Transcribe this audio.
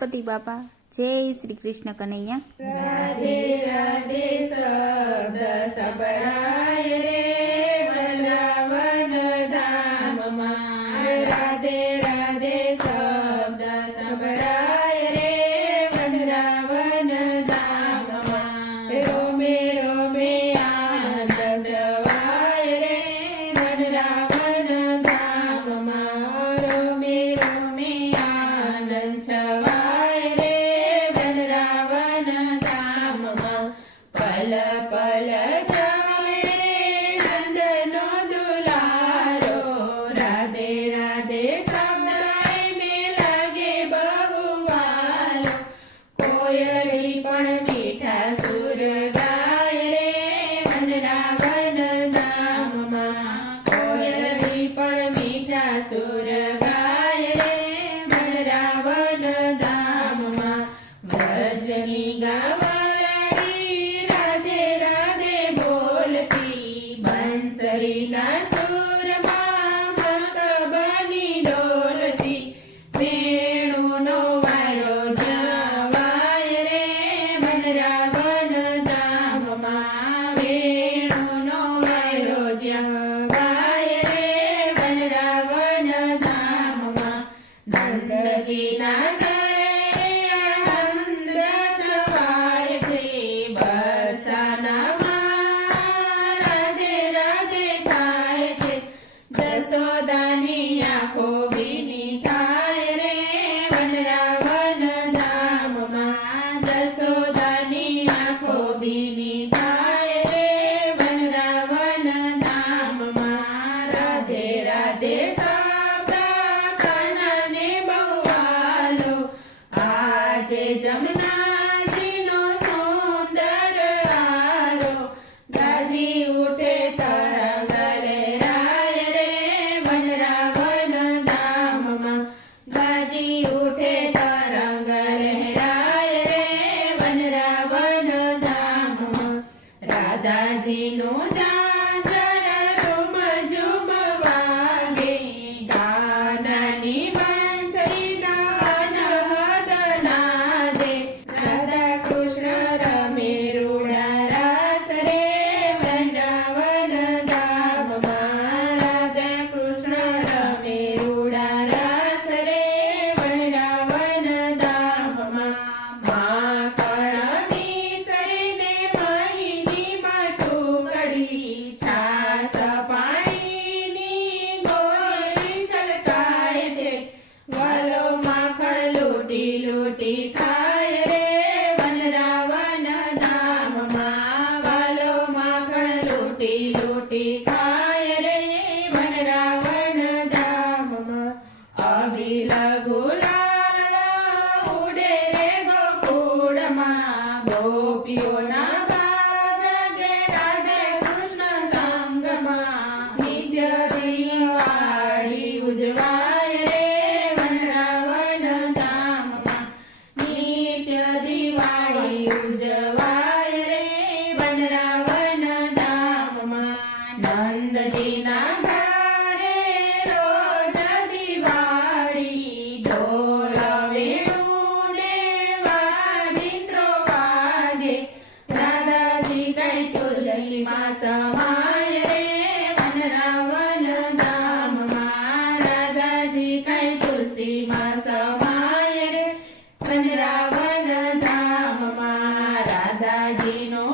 ગણપતિ બાપા, જય શ્રી કૃષ્ણ કનૈયા. રાધે રાધે શબ્દ સંભળાય રે વૃંદાવન ધામમાં. રાધે રાધે શબ્દ સંભળાય રે વૃંદાવન ધામમાં. રોમે રોમે આનંદ જવાય રે વૃંદાવન ધામમાં. રોમે રોમે આનંદ છવાય રે વૃંદાવન ધામમાં. પલ પલ જાવે નંદનો દુલારો. રાધે રાધે શબ્દ એને લાગે બહુ વાલો. કોયડી પણ મીઠા સુર ગાય રે વૃંદાવન ધામમાં. કોયડી પણ મીઠા સુર ગાય રે વૃંદાવન ધામમાં. વ્રજની ગાવાળી રાધે રાધે બોલતી. બંસરીના સુરમાં મસ્ત બની ડોલતી. વેણુનો વાયો જ્યાં વાય રે વૃંદાવન ધામમાં. વેણુનો વાયો જ્યાં વાય રે વૃંદાવન ધામમાં. નંદજીના ઘરે આનંદ છવાય છે. બરસાનામાં રાધે રાધે થાય છે. જશોદાની આંખો ભીની થાય રે વૃંદાવન ધામમાં. જશોદાની આંખો ભીની થાય રે વૃંદાવન ધામમાં. રાધે રાધે શબ્દ કાનને બહુ વાલો. આજે જમનાજીનો સુંદર આરો. ગાજી ઉઠે તરંગ લહેરાય રે વૃંદાવન ધામમાં. ગાજી ઉઠે તરંગ લહેરાય રે વૃંદાવન ધામમાં. રાધાજીનું ઝાંઝર રૂમ ઝૂમ વાગે. ગાનાની બંસરીના અનહદ નાદે. રાધા કૃષ્ણ રમે રૂડા રાસ રે વૃંદાવન ધામમાં. રાધા કૃષ્ણ રમે રૂડા રાસ રે વૃંદાવન ધામમાં. માખણ મિસરીને મહીની ટુકડી. છાસ પાણીની ગોળી છલકાય છે. વાલો માખણ લૂટી લૂટી ખાય રે વૃંદાવન ધામમાં. વાલો માખણ લૂટી લૂટી ખાય રે વૃંદાવન ધામમાં. અબીલ ગુલાલ ઉડે રે ગોકુળમાં. ગોપીઓના બાજગે રાધે કૃષ્ણ સંગમાં. નિત્ય દિવાળી ઉજવાય રે વૃંદાવન ધામમાં. નિત્ય દિવાળી ઉજવાય રે વૃંદાવન ધામમાં. નંદજીના ઘરે રોજ દિવાળી. ઢોલ વેણું ને વાજિંત્રો વાગે. રાધાજી કઈ તુલસીમાં સમાય રે વૃંદાવન ધામમાં. રાધાજી કઈ તુલસીમાં સમાય રે વૃંદાવન ધામમાં. રાધાજીનો